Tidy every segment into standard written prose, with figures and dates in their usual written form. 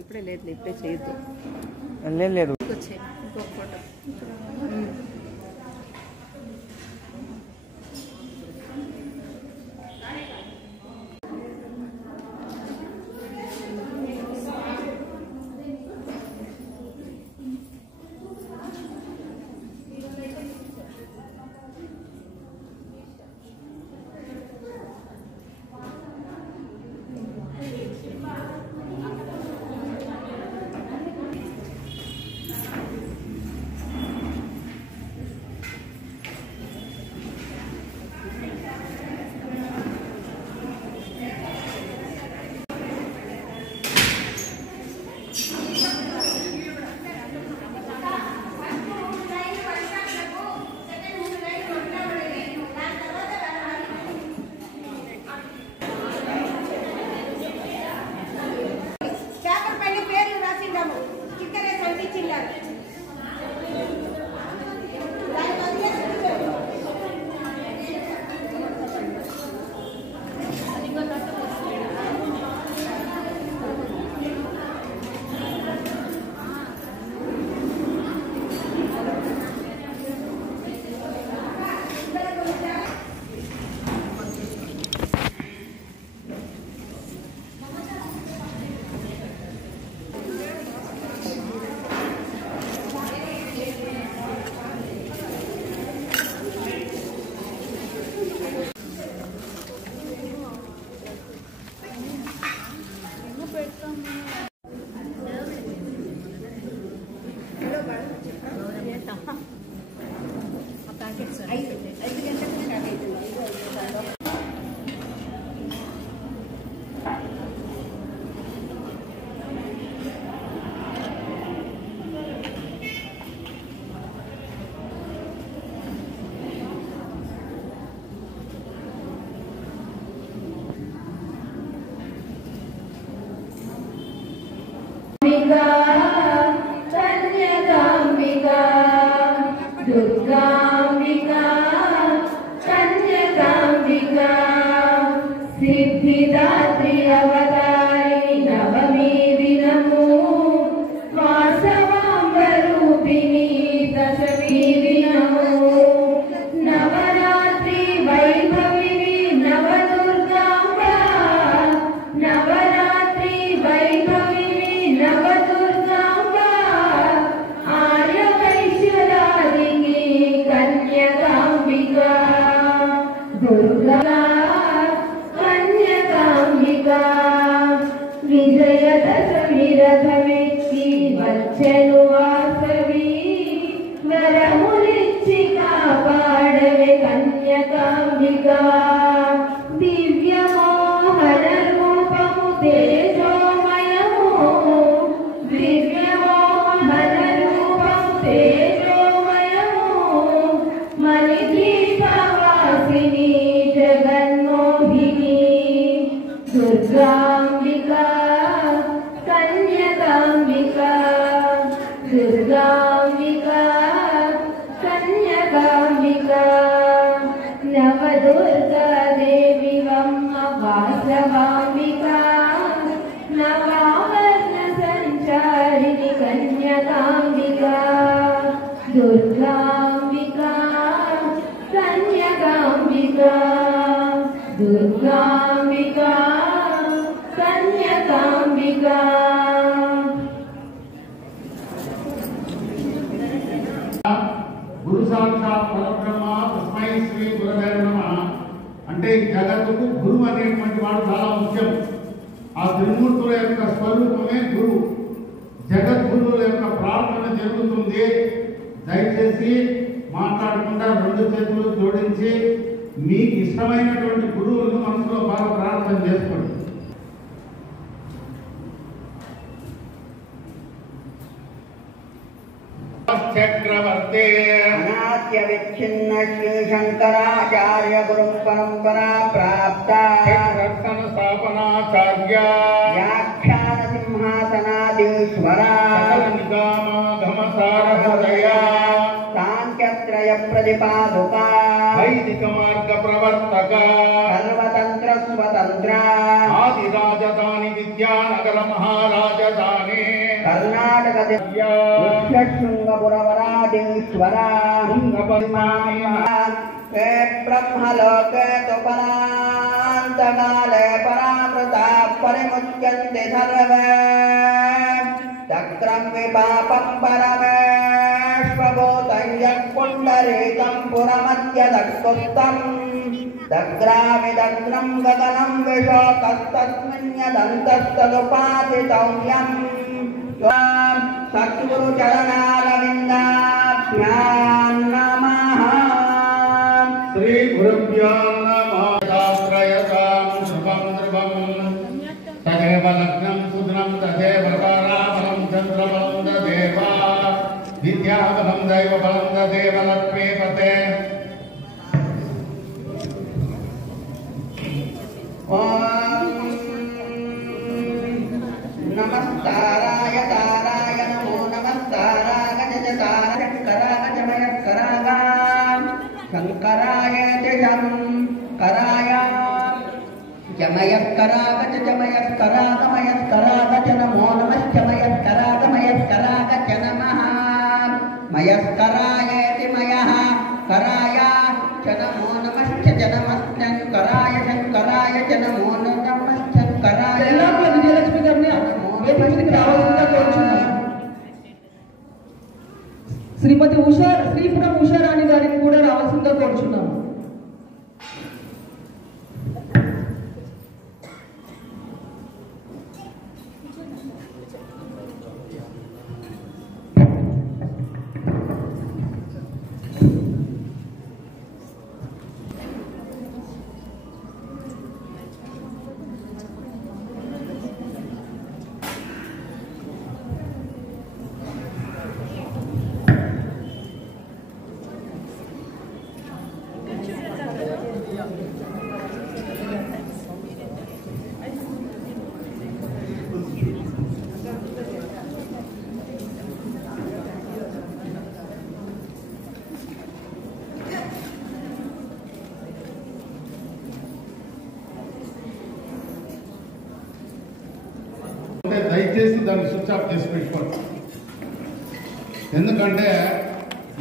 ఇప్పుడే లేదు, ఇప్పుడే చేయొద్దు. లేదు ఇంకొక ఫోటో. కన్యకాంబికా దుర్గాంబికా కన్యకాంబికా సిద్ధిదాత్రి అవతారి నవమి దినము వాసవాంబరూపిణి దశమి దినము నవరాత్రి వైభవిని నవదుర్గాంబ నవరాత్రి వైభవిని నవదుర్గాంబ ఆర్య వైశ్యరాదిని కన్యకాంబికా దుర్గా కన్యకాంబికా విజయదశమి రథమెక్కి వచ్చెను వాసవి వరములిచ్చి కాపాడవే కన్యకాంబికా దివ్య మోహన రూపము తేజోమయము దివ్య మోహన రూపము తేజోమయము మణి దీపవాసిని జగన్మోహిని దుర్గాంబికా కన్యకాంబికా దుర్గాంబికా కన్యకాంబికా నవదుర్గా దేవి వమ్మ వాసవాంబికా నవావర్ణ సంచారిణి కన్యకాంబికా దుర్గాంబికా కన్యకాంబికా దుర్గాంబికా కన్యకాంబికా గురు సాక్షాత్ పరబ్రహ్మ తస్మై శ్రీ గురవే నమః అంటే జగత్తుకు గురువు అనేటువంటి వాడు చాలా ముఖ్యం. ఆ త్రిమూర్తుల యొక్క స్వరూపమే గురువు. జగద్గురువుల యొక్క ప్రార్థన జరుగుతుంది. దయచేసి మాట్లాడకుండా రెండు చేతులు జోడించి మీకు ఇష్టమైనటువంటి గురువులను మనసులో బాగా ప్రార్థన చేసుకోండి. చక్రవర్తి అనాద్య విచ్ఛిన్న శ్రీ శంకరాచార్య గురు పరంపరా ప్రాప్త దర్శన స్థాపనాచార్య వ్యాఖ్యాన సింహాసనాధీశ్వర నిగామాగమ సారహృదయ సాంఖ్యత్రయ ప్రతిపాదుక వైదిక మార్గ ప్రవర్తక సర్వతంత్ర స్వతంత్ర ఆది రాజధాని విద్యానగర మహారాజధాని కర్ణాటక విశ్వశృంగపురవరాధీశ్వర హే బ్రహ్మలోకే తు పరాంతకాలే పరామృతా పరిముచ్యంతి సర్వే చక్రం విపాపం పరమేశ్వభూతం యఃపుండరీకం పురమధ్యదక్కుత్తం దగ్రావిదగ్నం గగనం విశోకస్తస్మిన్యదంతస్తదుపాసితవ్యం సద్గురు చరణారవిందాభ్యాం నమః. శ్రీ గురుభ్యో నమః. శాస్త్రయతాం శుభం ధ్రువం తదేవ లగ్నం సుదినం తదేవ తారాబలం చంద్రబలం తదేవ విద్యాబలం దైవబలం తదేవ లక్ష్మీపతే. నమస్తారాయ తారాయ నమో నమస్తారాయ జతార శంకరాయ జమయకరాయ శంకరాయ శంకరాయ జమయకరాయ జమయకరాయ నమో నమశ్చమయకరాయ నమః మయస్కరాయ మయః కరాయ నమో నమశ్చ జనమస్యంకరాయ శంకరాయ నమో నమశ్చంకరాయ. విజయలక్ష్మి గారిని వేదికకి రావాల్సిందిగా కోరుచున్నాను. శ్రీమతి శ్రీపురం ఉషారాణి గారిని కూడా రావాల్సిందిగా కోరుచున్నాను. దయచేసి దాన్ని స్విచ్ ఆఫ్ చేసి పెట్టుకోండి. ఎందుకంటే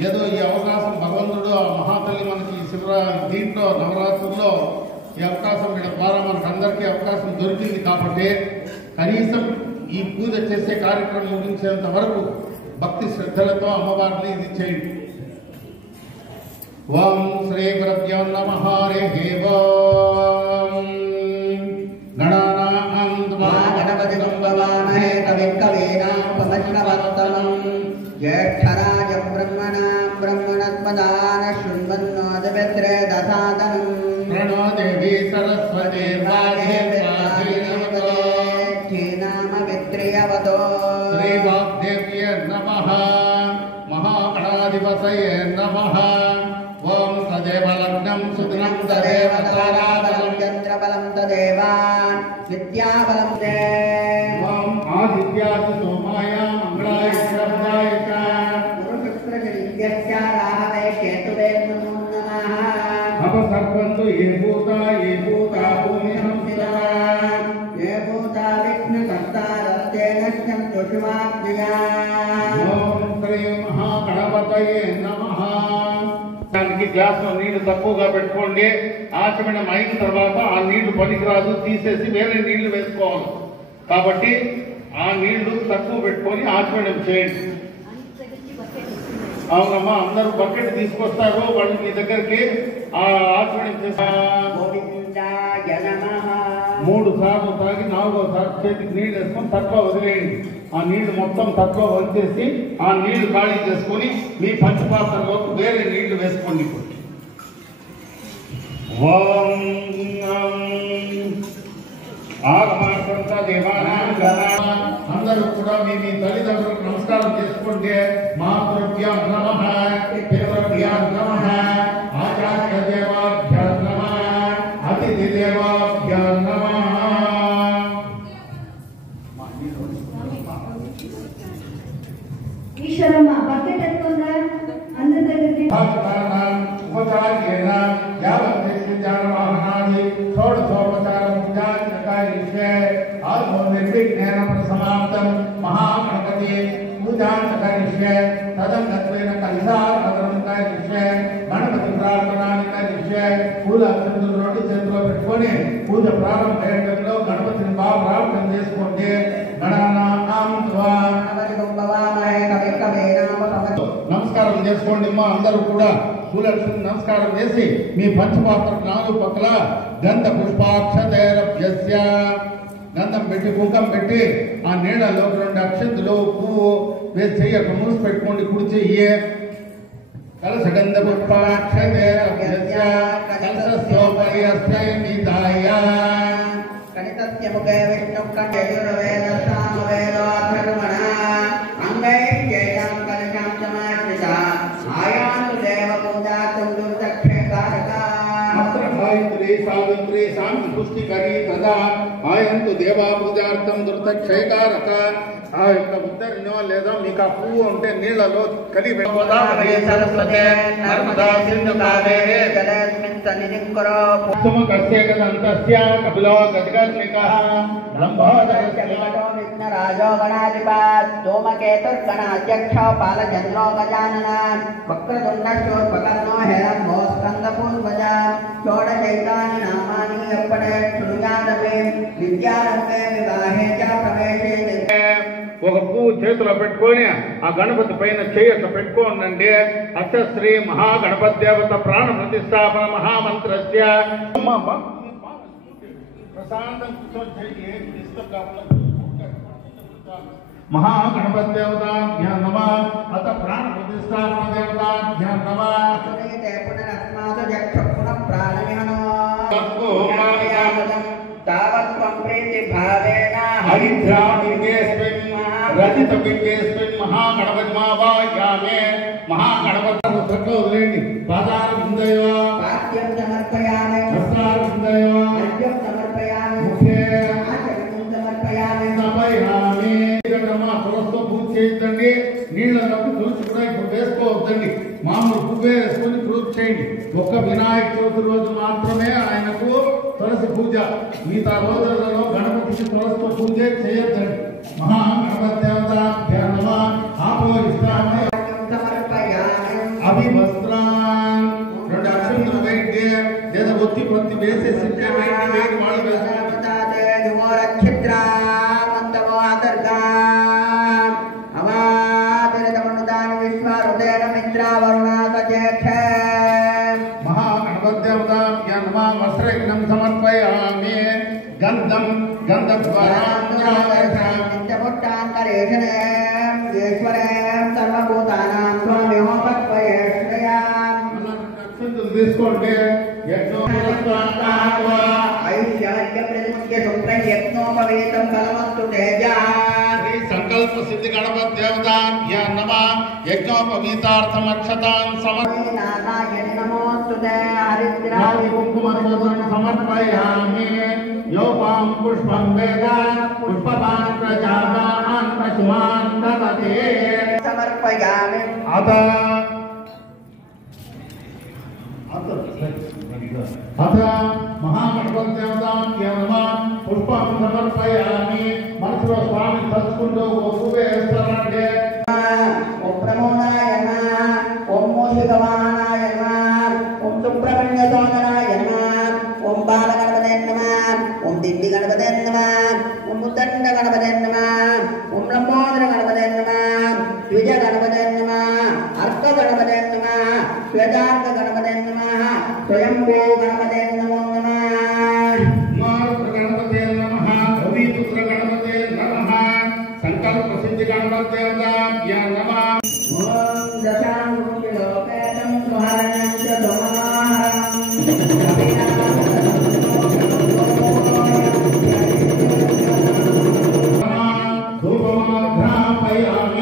ఏదో ఈ అవకాశం భగవంతుడు ఆ మహాతల్లి మనకి దీంట్లో నవరాత్రుల్లో ఈ అవకాశం వీళ్ళ ద్వారా మనకు అందరికీ అవకాశం దొరికింది కాబట్టి కనీసం ఈ పూజ చేసే కార్యక్రమం ముగించేంత వరకు భక్తి శ్రద్ధలతో అమ్మవారిని ఇది చేయండి. ఓం శ్రీ గురుభ్యో నమః. హరి ఓం గణానాం గణపతిం భవామహే కవిం కవీనాముపమశ్రవస్తమం జ్యేష్ఠరాజ బ్రహ్మణస్పదాన శృణ్వన్నోదవిత్రే దశాదనం ప్రణో దేవి సరస్వతి శ్రీనామవిత్రియవతో శ్రీ వాగ్దేవ్యే నమః. మహాగణాధిపతయే నమః. ఓం తదేవ లగ్నం సుదినం తదేవ తారాబలం చంద్రబలం తదేవ విద్యాబలం తే. ఓం ఆదిత్యాది సోమాయ మంగళాయ శబ్దాయ చ గురుశుక్రజనిత్యస్య రాహవే కేతువే నమో నమః. అపసర్పంతు ఏ భూత భూమి హంసిలా ఏ భూత విఘ్నకర్తారస్తేన సంతుష్మాజ్ఞయా. ఓం శ్రీ మహాగణపతయే నమః. దానికి గ్లాసులో నీళ్లు తక్కువగా పెట్టుకోండి. ఆచమనం అయిన తర్వాత ఆ నీళ్లు పనికిరాదు, తీసేసి వేరే నీళ్లు వేసుకోవాలి. కాబట్టి ఆ నీళ్లు తక్కువ పెట్టుకొని ఆచమనం చేయండి. అవునమ్మా, అందరూ బకెట్ తీసుకొస్తారు, వాళ్ళు మీ దగ్గరికి ఆ ఆచమనం చేస్తారు. గోవిందాయ నమః. 3 సార్లు తాగి 4వ సారి చేతికి నీళ్ళు వేసుకొని తక్కువ వదిలేయండి. ఆ నీళ్లు మొత్తం తక్కువ వంచేసి ఆ నీళ్లు ఖాళీ చేసుకొని మీ పంచపాత్రలోకి వేరే నీళ్లు వేసుకోండి. ఇప్పుడు ఓం ఆగమార్పంత దేవానాం గణానాం అందరూ కూడా మీ తల్లిదండ్రులకు నమస్కారం చేసుకుంటే మాతృభ్యాం నమః పితృభ్యాం నమః ఆచార్య దేవాభ్యాం నమః అతిథి దేవాభ్యాం నమః. ఈశ్వరమ్మ బకెట్ ఎత్తుందా అందరి దగ్గరికి ఉపచార్యేణ యావత్తేజానవాహనాది షోడశోపచారం పూజాచకారిష్యే ఆత్మో నిర్విఘ్నేన ప్రసమాప్తం మహాగణపతి పూజాచకారిష్యే తదంగత్వేన కలశారాధనం కారిష్యే గణపతి ప్రార్థనాన్ని కారిష్యే పూల చంద్రుడు రెండు చేతిలో పెట్టుకొని పూజ ప్రారంభంలో గణపతిని బాగా ప్రార్థన చేసుకోండి. గణానాం త్వా నమస్కారం చేసుకోండి మా అందరూ కూడా పూలక్ష్మి నమస్కారం చేసి మీ పంచపాత్ర నాలుగు పక్కల గంధ పుష్పాక్షతైరభ్యస్య గంధం పెట్టి కుంకం పెట్టి ఆ నీళ్ళలో 2 అక్షంతులు పువ్వు వేసి చెయ్యక మూసి పెట్టుకోండి. కుడి చెయ్యి కలస గంధ పుష్పాక్షతైరభ్యస్య కలసోపరి అస్యైనిదాయ కణితస్య ముఖే విష్ణు కంఠయుర్వేద సామవేదోధర్మణ అంగైర్యేషాం కలశాం సమాశ్రిత ఆయాంతు దేవ పూజాతం దుర్దక్షేకారక గాయత్రి సావిత్రి శాంతి పుష్టికరి తదా ఆయంతు దేవా పూజార్థం దుర్దక్షేకారక. ఆ యొక్క ఉత్తరినో లేదా మీకు ఆ పువ్వు ఉంటే నీళ్లలో కలిపి గోదావరి సరస్వతే నర్మదా సింధు కావేరే జలేస్మిన్ సన్నిధిం కురో కస్యగదంతస్య కపిలో గజగర్ణికః లంబోదరస్య విఘ్నరాజో గణాధిపత్ ధూమకేతుర్గణాధ్యక్షో పాలచంద్రో గజానన వక్రతుండశూర్పకర్ణో హిరణ్మో స్కందపూర్వజ షోడశైతాని నామాని అప్పడే శృణుయానమే విద్యారంభే వివాహే చ ప్రవేశే. ఒక పువ్వు చేతిలో పెట్టుకొని ఆ గణపతి పైన చేయక పెట్టుకోండి. అష్టశ్రీ మహాగణపతి దేవత ప్రాణ ప్రతిష్టాపన మహామంత్రస్య ప్రశాంతం మహాగణపతి దేవతాభ్యాం నమః అత ప్రాణ ప్రతిష్టాపన దేవతాభ్యాం నమః. పునరస్మాతు జక్షు పునః ప్రాణమిహనో తావత్వం ప్రీతి భావేన హరిద్రామికేస్మిన్ రజితమికేస్మిన్ మహాగణపతి మావాయామే. మహాగణపతి రుద్రట్లో వదిలేండి. పాదాలు ఉందయో వాక్యం సమర్పయామి హస్తాలు ఉందయో అర్ఘ్యం సమర్పయామి ముఖే ఆచరణం సమర్పయామి సమయామి. తులసితో పూజ చేయించండి. నీళ్ళకు తులసి కూడా ఇప్పుడు వేసుకోవద్దండి. మామూలు పువ్వే వేసుకొని పూజ చేయండి. ఒక్క వినాయక చవితి రోజు మాత్రమే ఆయనకు తులసి పూజ. మిగతా రోజులలో గణపతికి తులసితో పూజ చేయొద్దండి. మహాగణపతి దేవతాభ్యాం నమః ఆపోయిస్తామి సమర్పయామి అభివస్త్రాన్ 2 అక్షంతులు వేయండి. లేదా ఒత్తి ప్రతి వేసేసి వేడి వాళ్ళు వేసుకోండి. మహాగణపత్యాభ్యాం నమః వస్త్రయజ్ఞం సమర్పయామి. గంధం అక్షంతులు తీసుకోండి. ఐశ్వర్యప్రతిముఖ్యశుభ్రయత్నోపవేతం బలమస్తు తేజా సంకల్ప సిద్ధి గణపతి దేవతాభ్యాం నమః యజ్ఞోపవీతార్థం అక్షతాం నారాయణ నమోస్తుతే కుంకుమం సమర్పయామి. యోపాం పుష్పం వేద పుష్పపాన్ ప్రజావాన్ పశుమాన్ దదతే సమర్పయామి అత మహాగణపతి దేవతాభ్యాం నమః పుష్పం సమర్పయామి. మనసులో స్వామి తలుచుకుంటూ ఒప్పు వేస్తారంటే ఓం ప్రమోదాయ నమః ఓం మోషికవాహనాయ నమః ఓం సుబ్రహ్మణ్యసోదరాయ నమః ఓం బాలగణపతే నమః ఓం దిండి గణపతే నమః ఓం ఉద్దండ గణపతే నమః ఓం లంబోదర గణపతే నమః ద్విజ గణపతే నమః అర్క గణపతే నమః శ్వేతార్క గణపతే నమః స్వయంభూ గణపతే నమో నమః గణపతే నమః కవిపుత్ర గణపతే నమః సంకల్ప సిద్ధి గణపతి దేవతాభ్యాం నమః ఓం దశాంగులోకేతం సుహరణం చ సోమనాహరం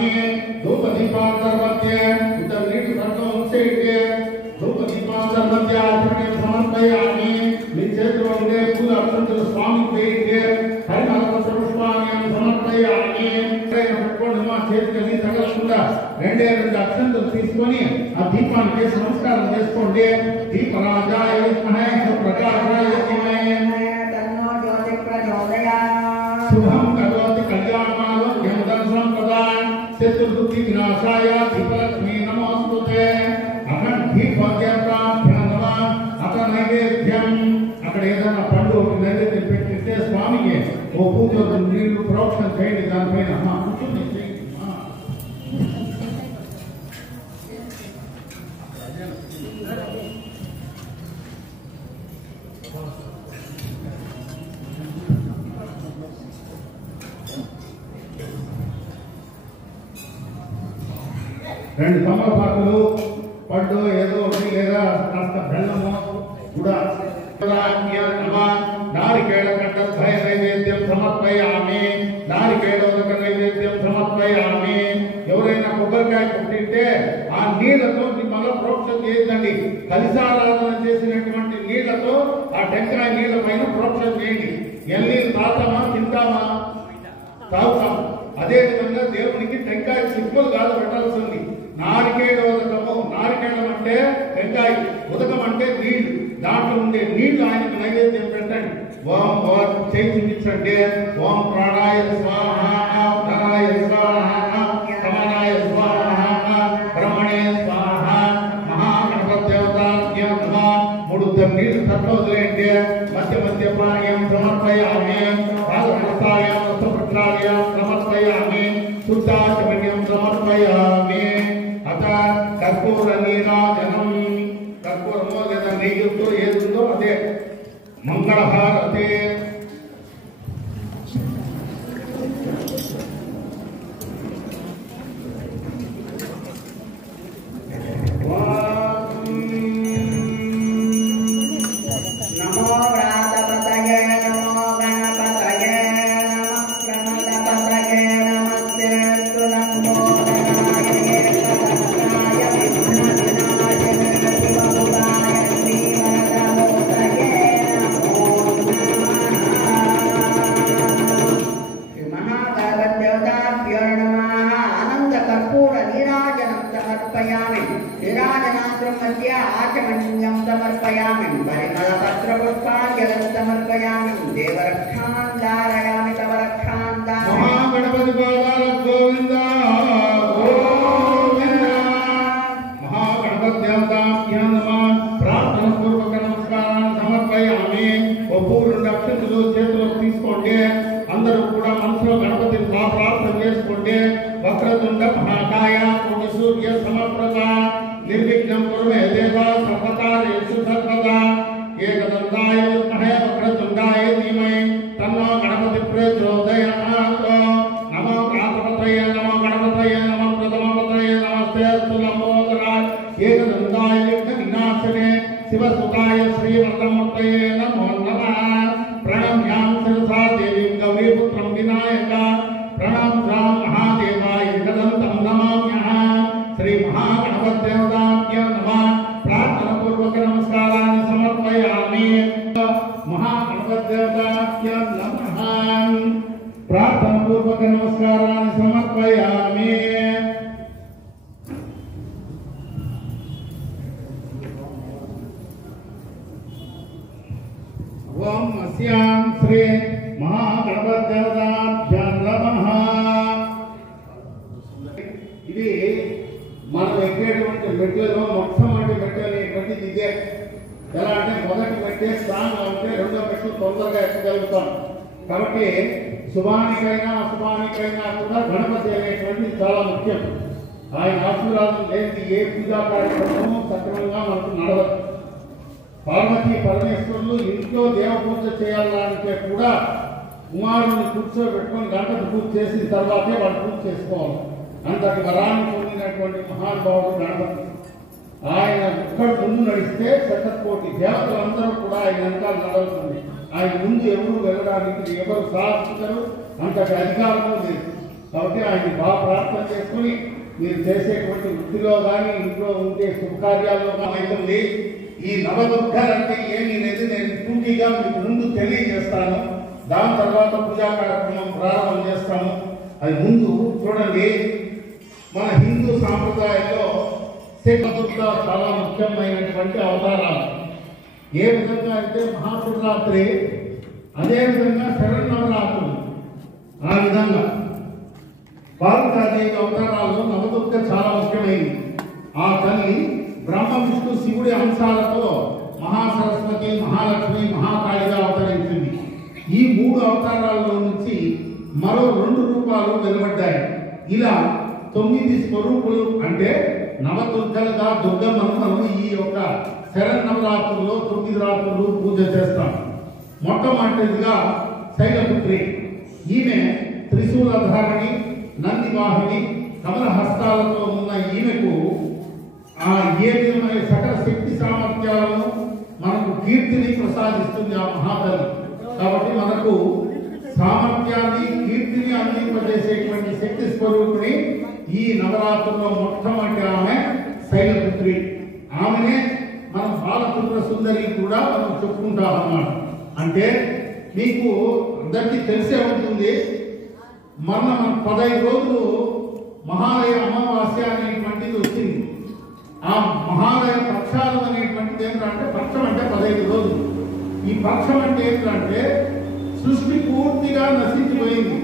సమర్పయామి ధూప దీపాంతర్మధ్య ఇద్దరు నీటి పట్టణం ఉంచేయండి ధూప దీపాంతర్మధ్య ఆచరణ సమర్పయామి మీ చేతిలో ఉండే పూల అక్షంతలు స్వామికి వేయండి హరిమల పుష్పాన్ని సమర్పయామి పెట్టుకోండి మా చేతికి తగలకుండా రెండే రెండు అక్షంతలు తీసుకొని ఆ దీపాన్ని వేసి నమస్కారం చేసుకోండి దీపరాజాయ విద్మహే ప్రకాశాయ ధీమహి తన్నో జ్యోతి ప్రచోదయాత్ శుభం కరోతి కళ్యాణమారోగ్యం ధనం ప్రదాన్ చతుర్భుక్తి వినాశాయ దీపలక్ష్మీ నమోస్తుతే అహం దీపజ్ఞాప్రాభ్యం నమః అత నైవేద్యం అక్కడ ఏదైనా పండు ఒక నైవేద్యం పెట్టిస్తే స్వామికి ఓ పూజ నీళ్లు ప్రోక్షణ చేయండి దానిపైన కూర్చొని చేయండి రెండు తమలపాకులు పండు ఏదో ఒకటి లేదా కాస్త బెల్లము కూడా నారికేళ కంఠ నైవేద్యం సమర్పయామి నారికేళోదక నైవేద్యం సమర్పయామి ఎవరైనా కొబ్బరికాయ కొట్టింటే ఆ నీళ్లతో మళ్ళీ ప్రోక్షణ చేయొద్దండి కలిసారాధన చేసినటువంటి నీళ్లతో ఆ టెంకాయ నీళ్ల పైన ప్రోక్షణ చేయండి ఎల్లీలు తాతామా తింటామా తాగుతాం అదే విధంగా దేవునికి టెంకాయ సింపుల్ కాదు పెట్టాల్సింది నారికేళోదకము నారికేళం అంటే టెంకాయ ఉదకం అంటే నీళ్లు దాంట్లో ఉండే నీళ్లు ఆయనకు నైవేద్యం పెట్టండి ఓం ఓం చేయి చూపించండి ఓం ప్రాణాయ స్వాహ ధనాయ స్వాహ సమానాయ స్వాహ బ్రహ్మణే స్వాహ మహాగణపత్యవతాభ్యో నమః మూడు నీళ్లు తట్లో వదిలేయండి మధ్య మధ్య పానీయం సమర్పయామి పాదప్రసాయం రసపత్రాయం సమర్పయామి శుద్ధాచమన్యం సమర్పయామి అత కర్పూర నీరాజనం కర్పూరమో లేదా నెయ్యితో ఏదుందో అదే మంగళహారతి నమో వ్రాతపతయే నమో గణపతయే నమః ప్రణతపతయే నమస్తే తులంబోధనాయ ఏకదంతాయ విఘ్నవినాశనే శివముదాయ శ్రీవరదమూర్తయే నమో నమః మహాగణపతిదేవతాభ్యో నమః ఆనందకర్పూర నీరాజనం సమర్పయామి నీరాజనాంతరం మధ్య ఆచమన్యం సమర్పయామి పరిమళపత్రపుష్పాంజలం సమర్పయామి దేవరక్షాన్ ధారయామి తవ రక్షాన్ ధారయామి మహాగణపతి గోదాల గోవింద గోవింద మహాగణపతి దేవతాభ్యాం నమః ప్రార్థన పూర్వక నమస్కారాన్ని సమర్పయామి ఒక్కరు రెండు అక్షంతలు చేతిలోకి తీసుకోండి అందరూ కూడా మనసులో గణపతిని ప్రార్థన చేసుకోండి వక్రతుండ మహాకాయ కోటి సూర్య సమప్రభ నిర్విఘ్నం కుర్మే దేవా సర్వకార్యేషు సర్వదా ఏకదంతాయ విద్మహే వక్రతుండాయ ధీమహి తన్నో గణపతి ప్రచోదయాత్ నమో గణపతయే నమో గణపతయే నమో ప్రథమపతయే నమస్తే లంబోదరాయ ఏకదంతాయ విఘ్న వినాశనే శివసుతాయ శ్రీవర్ధమూర్తయే నమో నమః ప్రణమ్యాం శిరసా దేవీం గౌరీపుత్రం వినాయక ప్రణాం మహాదేవాయ ఏకదంతం నమామ్యహం శ్రీ మహాగణపతిదేవతాభ్యో నమః ప్రార్థన పూర్వక నమస్కారాన్ని సమర్పయామి మహాగణపతిదేవతాభ్యో నమః ప్రార్థన పూర్వక నమస్కారాన్ని సమర్పయామి ఓం అస్యాం శ్రీ మహాగణపతిదేవతాభ్యో నమః ఇది మనం ఎక్కేటువంటి మెట్లలో మొట్టమొదటి మెట్టలు ఏంటంటే ఇదే ఎలా అంటే మొదటి మెట్టే స్ట్రాంగ్ ఉంటే రెండో మెట్లు తొందరగా ఎక్కగలుగుతాం కాబట్టి శుభానికైనా అశుభానికైనా కూడా గణపతి అనేటువంటిది చాలా ముఖ్యం ఆయన ఆశీర్వాదం లేని ఏ పూజా కార్యక్రమము సక్రమంగా మనకు నడవదు పార్వతీ పరమేశ్వరులు ఇంట్లో దేవ పూజ చేయాలంటే కూడా కుమారుని కూర్చోబెట్టుకొని గణపతి పూజ చేసిన తర్వాతే వాళ్ళు పూజ చేసుకోవాలి అంతటి వరాన్ని పొందినటువంటి మహానుభావుడు గణపతి ఆయన ఒక్కడు ముందు నడిస్తే శతకోటి దేవతలందరూ కూడా ఆయన వెనకాల నడవుతుంది ఆయన ముందు ఎవరు వెళ్ళడానికి ఎవరు సాధించరు అంతటి అధికారము లేదు కాబట్టి ఆయన బాగా ప్రార్థన చేసుకుని మీరు చేసేటువంటి వృత్తిలో కానీ ఇంట్లో ఉండే శుభకార్యాల్లో కానీ అవుతుంది. ఈ నవదుర్గలు అంటే ఏమి అనేది నేను పూర్తిగా మీకు ముందు తెలియజేస్తాను. దాని తర్వాత పూజా కార్యక్రమం ప్రారంభం చేస్తాను. అది ముందు చూడండి, మన హిందూ సాంప్రదాయంలో నవదుర్గ చాలా ముఖ్యమైనటువంటి అవతారాలు. ఏ విధంగా అంటే మహాశివరాత్రి, అదేవిధంగా శరన్నవరాత్రులు, ఆ విధంగా పార్వతీదేవి అవతారాల్లో నవదుర్గ చాలా ముఖ్యమైనది. ఆ తల్లి బ్రహ్మ విష్ణు శివుడి అంశాలతో మహాసరస్వతి, మహాలక్ష్మి, మహాకాళిగా అవతరించింది. ఈ 3 అవతారాల్లో నుంచి మరో 2 రూపాలు వెలువడ్డాయి. ఇలా 9 స్వరూపులు అంటే నవదుర్గలుగా దుర్గమ్మను మనం ఈ యొక్క శరన్నవరాత్రుల్లో 9 రాత్రులు పూజ చేస్తాం. మొట్టమొదటిగా శైలపుత్రి. ఈమె త్రిశూలధారిణి, నంది వాహిని, కమల హస్తాలతో ఉన్న ఈమెకు ఏ విధమైన సకల శక్తి సామర్థ్యాలను మనకు కీర్తిని ప్రసాదిస్తుంది ఆ మహాతల్లి. కాబట్టి మనకు సామర్థ్యాన్ని, కీర్తిని అందింపజేసేటువంటి శక్తి స్వరూపిణి ఈ నవరాత్రుల్లో మొట్టమొదటి ఆమె శైలపుత్రి. ఆమెనే మనం బాలపుత్ర సుందరి కూడా మనం చెప్పుకుంటాం అన్నమాట. అంటే మీకు అందరికీ తెలిసే ఉంటుంది, మన 15 రోజులు మహాలయ అమావాస్య అనేటువంటిది వచ్చింది. ఆ మహాలయ పక్షాలు అనేటువంటిది ఏంటంటే, పక్షం అంటే 15 రోజులు. ఈ పక్షం అంటే ఏంటంటే సృష్టి పూర్తిగా నశించిపోయింది.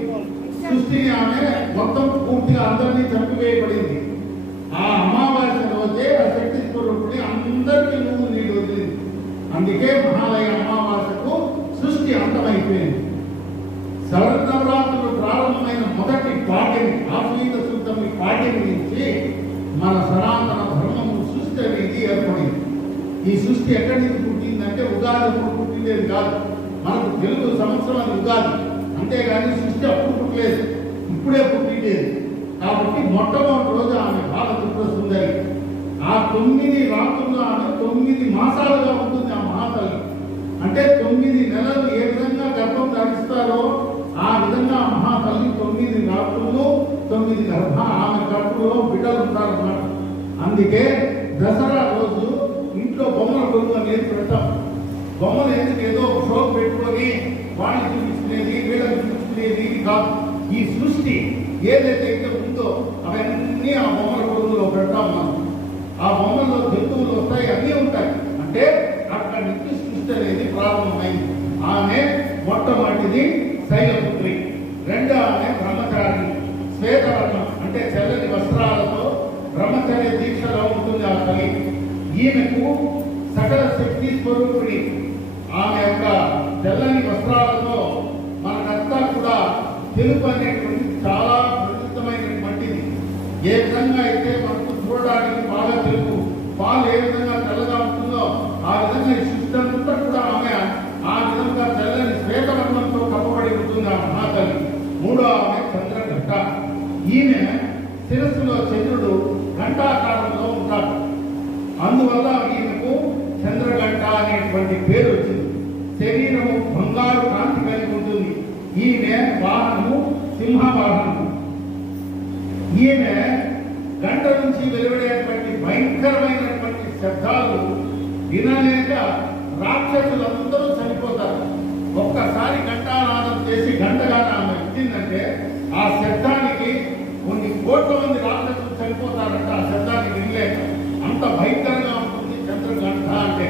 సృష్టిని ఆమె మొత్తం పూర్తిగా అందరినీ చంపివేయబడింది. ఆ అమావాస్య రోజే ఆ శక్తి స్వరూపుడి అందరికీ నువ్వు నీడు వదిలింది. అందుకే మహాలయ అమావాస్యకు సృష్టి అంతమైపోయింది. శరన్నవరాత్రులు ప్రారంభమైన మొదటి పాఠ్యం, ఆశ్వీత శుద్ధమి పాఠ్యం నుంచి మన సనాతన ధర్మము సృష్టి అనేది ఏర్పడింది. ఈ సృష్టి ఎక్కడి నుంచి పుట్టిందంటే ఉగాది అప్పుడు పుట్టిందేది కాదు. మనకు తెలుగు సంవత్సరం అది ఉగాది, అంతేగాని సృష్టి అప్పుడు పుట్టలేదు, ఇప్పుడే పుట్టిండేది. కాబట్టి మొట్టమొదటి రోజు ఆమె బాలపుత్ర సుందరి. ఆ 9 రాత్రులు ఆమె 9 మాసాలుగా ఉంటుంది ఆ మహాతల్లి. అంటే 9 నెలలు ఏ విధంగా గర్భం ధరిస్తారో ఆ విధంగా మహాతల్లి 9 రాత్రులు 9 ఆమె గర్భంలో బిడ్డలు ఉంటారన్నమాట. అందుకే దసరా రోజు ఇంట్లో బొమ్మల కొలువు అనేది పెడతాం. బొమ్మలు ఎందుకు ఏదో షో పెట్టుకొని వాడిని చూపించుకునేది, వీళ్ళని చూపించుకునేది కాదు. ఈ సృష్టి ఏదైతే ఉందో అవన్నీ ఆ బొమ్మల కొలువులో పెడతాం మనం. ఆ బొమ్మల్లో జంతువులు వస్తాయి, అన్నీ ఉంటాయి. అంటే అక్కడి నుంచి సృష్టి అనేది ప్రారంభమైంది. ఆమె మొట్టమొదటిది శైలపుత్రి. రెండో ఆమె బ్రహ్మచారిణి. శ్వేతవర్ణం అంటే తెల్లని వస్త్రాలతో బ్రహ్మచర్య దీక్షలో ఉంటుంది ఆ తల్లి. ఈమెకు సకల శక్తి స్వరూపిణి. ఆమె యొక్క తెల్లని వస్త్రాలతో మనకంతా కూడా తెలుపు అనేటువంటి చాలా ప్రసిద్ధమైనటువంటిది. ఏ విధంగా అయితే మనకు చూడడానికి బాగా తెలుపు, పాలు ఏ విధంగా తెల్లగా ఉంటుందో ఆ విధంగా ఈ సృష్టి అంతా కూడా ఆమె ఆ విధంగా తెల్లని శ్వేతవర్ణంతో కప్పబడి ఉంటుంది ఆ మహాతల్లి. మూడో ఆమె చంద్రఘంట. ఈమె శిరస్సులో చంద్రుడు ఘంటాకారంలో ఉంటాడు. అందువల్ల ఈమెకు చంద్రఘంట అనేటువంటి పేరు వచ్చింది. శరీరము బంగారు కాంతి కలిగి ఉంటుంది. ఈమె వాహనము సింహవాహనము. ఈమె గంట నుంచి వెలువడేటువంటి భయంకరమైనటువంటి శబ్దాలు వినలేక రాక్షసులందరూ చనిపోతారు. ఒక్కసారి ఘంటానాదం చేసి గంటగా ఆమె ఇచ్చిందంటే ఆ శబ్దానికి కొన్ని కోట్ల మంది రాక్షసులు చనిపోతారంట. ఆ శబ్దాన్ని వినలేక అంత భయంకరంగా ఉంటుంది చంద్రగంట అంటే.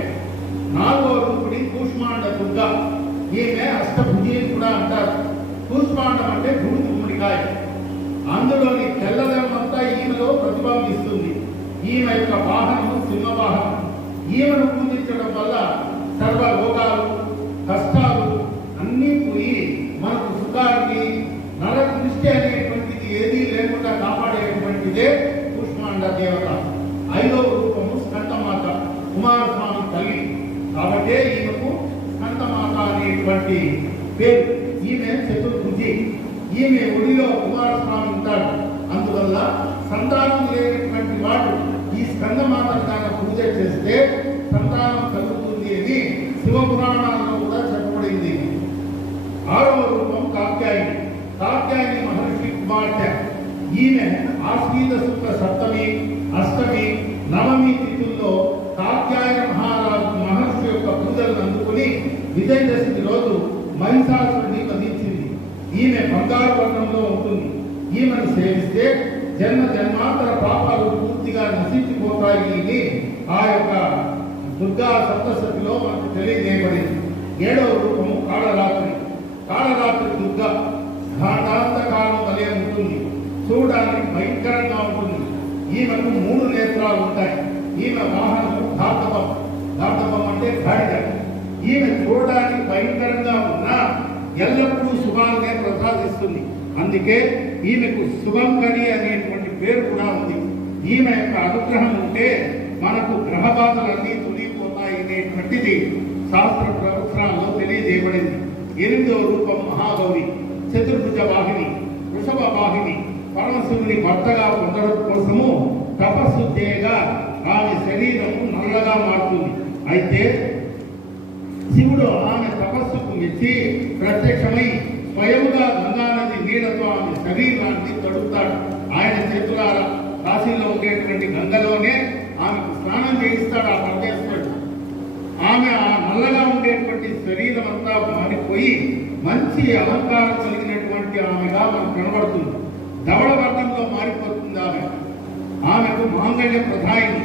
నాలుగో రూపుడి కూష్మాండ దుర్గ. ఈమె అష్టభుజి కూడా అంటారు. కూష్మాండం అంటే భూమి గుమ్మడికాయ. అందులోని తెల్లదనంతా ఈమెలో ప్రతిబింబిస్తుంది. ఈమె యొక్క వాహనము సింహవాహనం. ఈమెను పూజించడం వల్ల సర్వ రోగాలు, కష్టాలు అన్నీ పోయి మనకు సుఖానికి, నరక దృష్టి అనేటువంటిది ఏదీ లేకుండా కాపాడేటువంటిదే కూష్మాండ దేవత. 5వ రూపము స్కందమాత, కుమారస్వామి తల్లి. కాబట్టి ఈమెకు స్కందమాత అనేటువంటి పేరు. ఈమె చతుర్భుజి. ఈమె ఒడిలో కుమారస్వామి ఉంటాడు. అందువల్ల సంతానం లేనటువంటి వాడు ఈ స్కందమాతను కనుక పూజ చేస్తే సంతానం కలుగుతుంది అని శివపురాణాల్లో కూడా చెప్పబడింది. 6వ రూపం కాత్యాయని. కాత్యాయని మహర్షి కుమార్తె. ఆశ్వీజ శుక్ల సప్తమి, అష్టమి, నవమి తిథుల్లో కాత్యాయన మహర్షి యొక్క పూజలను అందుకుని విజయదశమి రోజు మహిషాసురుడిని వధించింది. ఈమె బంగారు వర్ణంలో ఉంటుంది. ఈమెను సేవిస్తే జన్మ జన్మాంతర పాపాలు పూర్తిగా నశించిపోతాయి అని ఆ యొక్క దుర్గా సప్తశతిలో మనకు తెలియజేయబడింది. 7వ రూపము కాళరాత్రి. కాళరాత్రి దుర్గా ఘాటాంతకాలం వలె ఉంటుంది. చూడడానికి భయంకరంగా ఉంటుంది. ఈమెకు 3 నేత్రాలు ఉంటాయి. ఈమె వాహనము ఘాతపం. ఘాతపం అంటే గాడిద. ఈమె చూడడానికి భయంకరంగా ఉన్నా ఎల్లప్పుడూ శుభాలనే ప్రసాదిస్తుంది. అందుకే ఈమెకు శుభంకరి అనేటువంటి పేరు కూడా ఉంది. ఈమె యొక్క అనుగ్రహం ఉంటే మనకు గ్రహ బాధలన్నీ తొలగిపోతాయి అనేటువంటిది శాస్త్ర ప్రవచనాల్లో తెలియజేయబడింది. 8వ రూపం మహాగౌరి. చతుర్భుజ వాహిని, వృషభ వాహిని. పరమశివుని భర్తగా పొందడం కోసము తపస్సు చేయగా ఆమె శరీరము నల్లగా మారుతుంది. అయితే శివుడు ఆమె తపస్సుకు మెచ్చి ప్రత్యక్షమై స్వయముగా గంగానది నీళ్లతో ఆమె శరీరాన్ని తడుపుతాడు. ఆయన చేతులారా కాశీలో ఉండేటువంటి గంగలోనే ఆమెకు స్నానం చేయిస్తాడు ఆ పరమేశ్వరుడు. ఆమె ఆ నల్లగా ఉండేటువంటి శరీరం అంతా మారిపోయి మంచి అలంకారం కలిగినటువంటి ఆమెగా మనకు కనబడుతుంది. ధవళ వర్ణంలో మారిపోతుంది ఆమె. ఆమెకు మాంగళ్య ప్రధాయిని.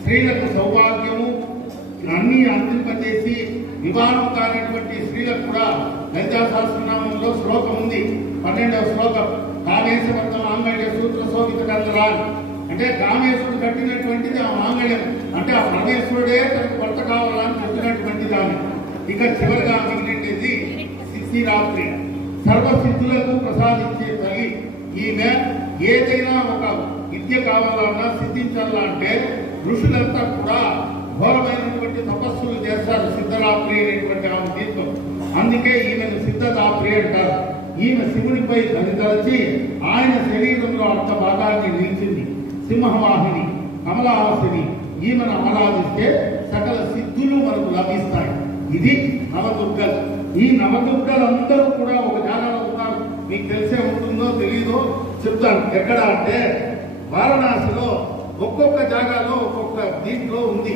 స్త్రీలకు సౌభాగ్యము అన్ని అందింపజేసి వివాహం కానటువంటి స్త్రీలకు కూడా లలితా సహస్రనామంలో శ్లోకం ఉంది. 12వ శ్లోకం. కామేశవర్త మాంగళ్య సూత్ర శోభిత కందరాలు అంటే కామేశ్వరుడు కట్టినటువంటిది ఆ మాంగళ్యం. అంటే ఆ పరమేశ్వరుడే తనకు భర్త కావాలని చెప్పినటువంటిది ఆమె. ఇక చివరిగా మిగిలినది సిద్ధిరాత్రి. సర్వసిద్ధులకు ప్రసాదించే తల్లి ఈమె. ఏదైనా ఒక విద్య కావాలన్నా సిద్ధించాలా అంటే ఋషులంతా కూడా ఘోరమైనటువంటి తపస్సులు చేస్తారు. సిద్ధరాత్రి అనేటువంటి ఆమె దీపం. అందుకే ఈమెను సిద్ధరాత్రి అంటారు. ఈమె శివునిపై దరితలచి ఆయన శరీరంలో అర్థ భాగాన్ని నిలిచింది. సింహవాహిని, కమలహాసిని. ఈమెను ఆరాధిస్తే సకల సిద్ధులు మనకు లభిస్తాయి. ఇది నవదుర్గలు. ఈ నవదుర్గలందరూ కూడా ఒక జాగాలో ఉన్నారు. మీకు తెలిసే ఉంటుందో తెలీదో చెప్తాను. ఎక్కడ అంటే వారణాసిలో ఒక్కొక్క జాగాలో ఒక్కొక్క దీంట్లో ఉంది.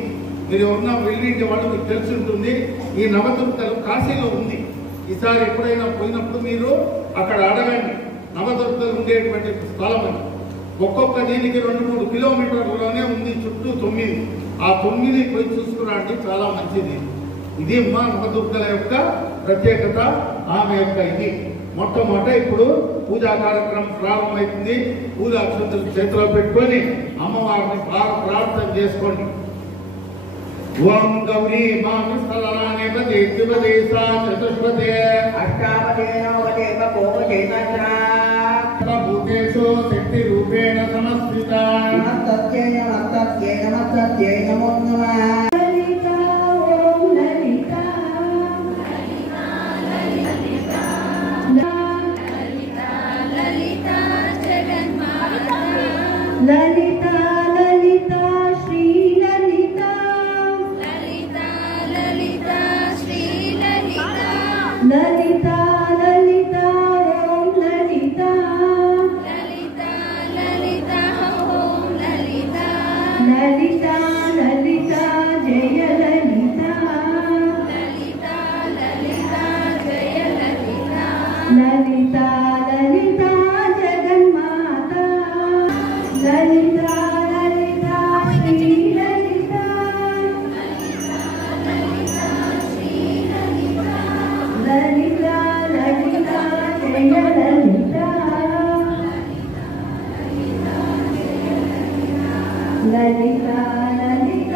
మీరు ఉన్న వెళ్ళింటి వాళ్ళు మీకు తెలిసి ఉంటుంది. ఈ నవదుర్గలు కాశీలో ఉంది. ఈసారి ఎప్పుడైనా పోయినప్పుడు మీరు అక్కడ అడగండి నవదుర్గలు ఉండేటువంటి స్థలం అని. ఒక్కొక్క దీనికి 2-3 కిలోమీటర్లలోనే ఉంది. చుట్టూ 9. ఆ 9 పోయి చూసుకురాండి, చాలా మంచిది. ఇది మా నవదుర్గల యొక్క ప్రత్యేకత. ఆమె యొక్క ఇది మొట్టమొదట ఇప్పుడు పూజా కార్యక్రమం ప్రారంభమవుతుంది. పూజా అక్షంతలు చేతిలో పెట్టుకొని అమ్మవారిని ప్రార్థన చేసుకోండి. ఓం గౌరీ మామి స్థలానే దేశా చతుష్పదే భూతేషు శక్తి రూపేణ సమస్థిత. లలిత లలిత శ్రీ లలిత లలిత లలిత శ్రీ లలిత లలిత లలిత ఓం లలిత లలిత లలిత ఓం లలిత లలిత లలిత జయ లలిత లలిత లలిత జయ లలిత లలిత లలిత జగన్మాత లలిత లలిత శ్రీ లలిత లలిత శ్రీ లలిత లలిత లలిత జయ లలిత లలిత లలిత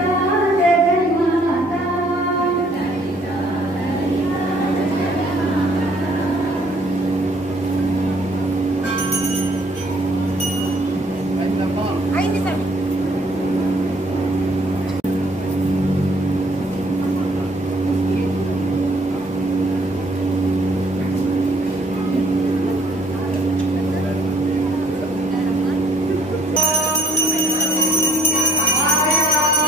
జగన్మాత అయింది సార్. ఓం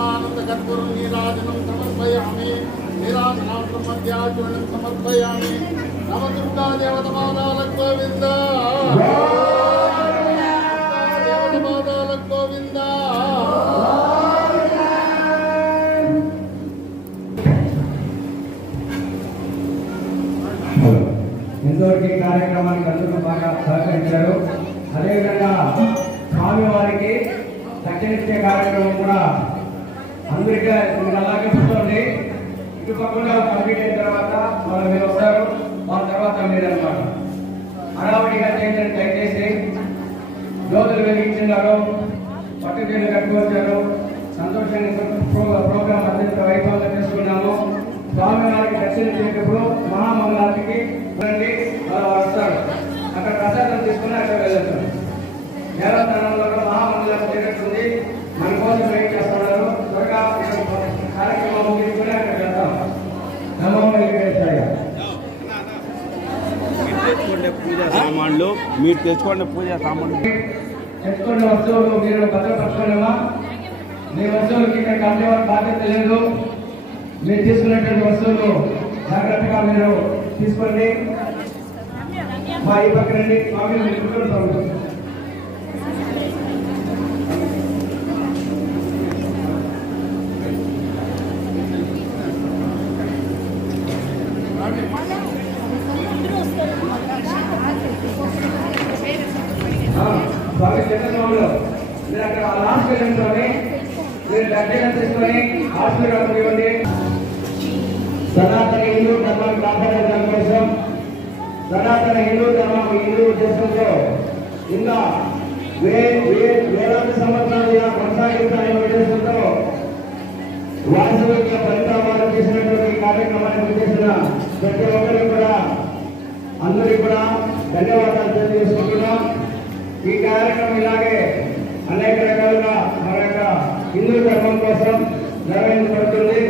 ब्रह्मानन्दकर्पूरं नीराजनं समर्पयामि नीराजनार्थं मध्याचूर्णं समर्पयामि नवदुर्गा देवतमादालक गोविन्द देवतमादालक गोविन्द ఇంతవరకు ఈ కార్యక్రమానికి అందరూ బాగా సహకరించారు. అదేవిధంగా స్వామివారికి దక్షిణిచ్చే కార్యక్రమం కూడా అందరికీ మీరు అలాగే చూడండి. ఇటుపక్కల కంప్లీట్ అయిన తర్వాత మీరు వస్తారు, వాళ్ళ తర్వాత మీరు అనమాట హడావుడిగా చేయండి. దయచేసి జ్యోతులు వెలిగించినారు, పట్టు చీరలు కట్టుకొచ్చారు, సంతోషంగా ప్రోగ్రాం అత్యంత వైభవంగా చేసుకున్నాము. స్వామివారికి దర్శనం చేసేటప్పుడు మహామంగళానికి రండి, వస్తారు. అక్కడ ప్రసాదం తీసుకుని అక్కడ వెళ్ళొచ్చు. దేవస్థానంలో మహామంగళం చేరుతుంది. మన కోసం వెయిట్ చేస్తున్నారు. త్వరగా కార్యక్రమం ముగించుకుని అక్కడ వెళ్తాం. నమో వెంకటేశాయ. పూజా సామాన్లు మీరు తెచ్చుకోండి. పూజా సామాన్లు తెచ్చుకున్న వస్తువులు మీరు భద్రపరచుకున్నామా? మీ వస్తువులకి ఇక్కడ కంపెనీ బాధ్యత లేదు. మీరు తీసుకున్నటువంటి వస్తువులు జాగ్రత్తగా మీరు తీసుకోండి. మా ఈ పక్క రండి, మా మీద మీరు కూర్చోండి. స్వామి చంద్రబాబులో మీరు అక్కడ లాస్ట్ వెళ్ళి మీరు దర్శనం తీసుకొని ఆశీర్వాదం ఇవ్వండి. సనాతన హిందూ ధర్మం కాపాడడం కోసం, సనాతన హిందూ ధర్మం హిందూ దేశంలో ఇంకా వేలాది సంవత్సరాలుగా కొనసాగించాలనే ఉద్దేశంతో వాసవిక పరిణామాలు చేసినటువంటి కార్యక్రమాన్ని చేసిన ప్రతి ఒక్కరికి కూడా అందరికీ కూడా ధన్యవాదాలు తెలియజేసుకుంటున్నాం. ఈ కార్యక్రమం ఇలాగే అనేక రకాలుగా మన యొక్క హిందూ ధర్మం కోసం నిర్వహించబడుతుంది.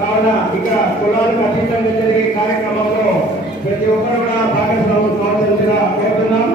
కావున ఇక కులాలకు అతీతంగా జరిగే కార్యక్రమంలో ప్రతి ఒక్కరు కూడా భాగస్వామ్యం కావాల్సిందిగా కోరుతున్నాం.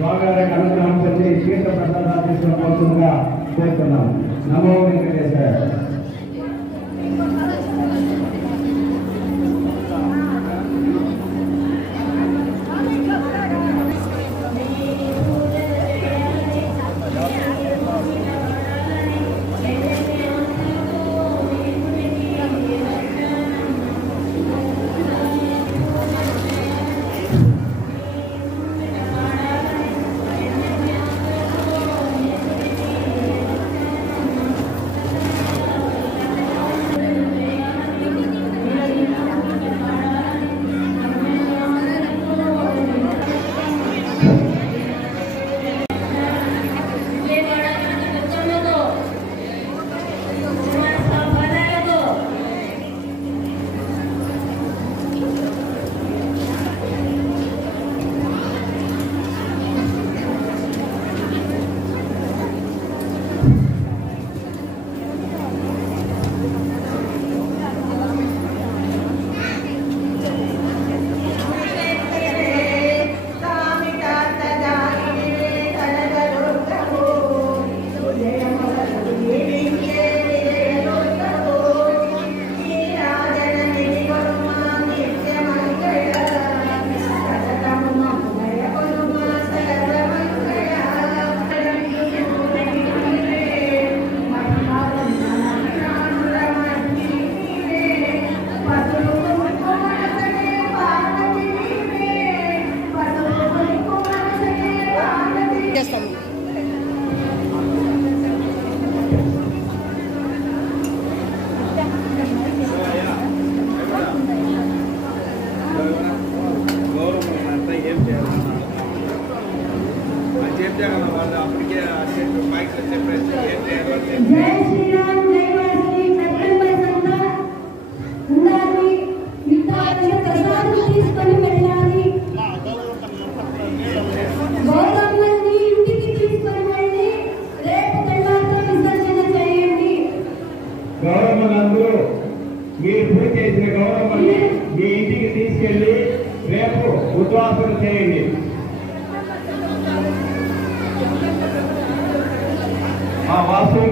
స్వామివారికి అనుగ్రహం పొంది తీర్థ ప్రసాదాలు తీసుకోవాల్సిందిగా కోరుతున్నాం. నమో వెంకటేశ్వర.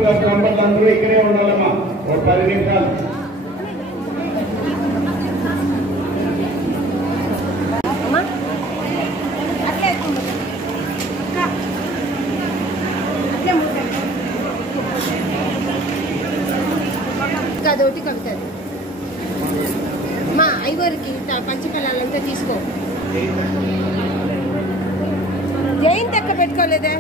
ట్రస్ట్ మెంబర్లు అందరూ ఇక్కడే ఉండాలమ్మా ఒక 10 నిమిషాలు. అదొకటి కవిత మా ఐవరికి పంచకళాలంతా తీసుకో. జయంతి ఎక్క పెట్టుకోలేదే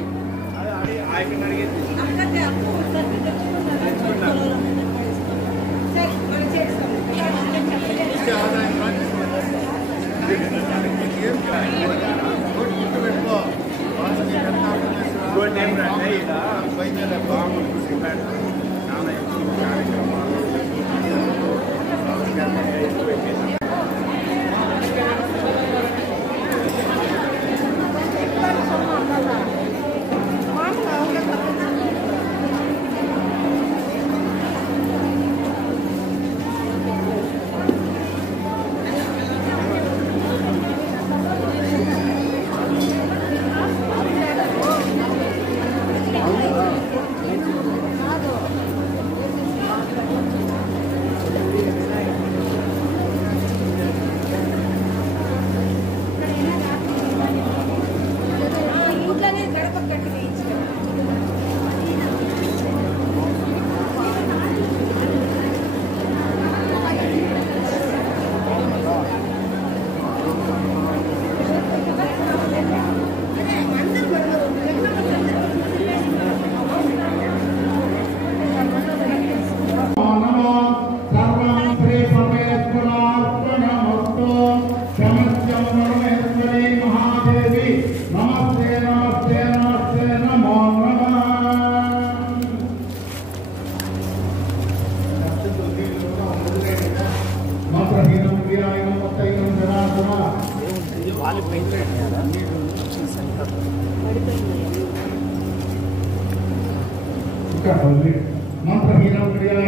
మంత్రహీనం క్రియాయ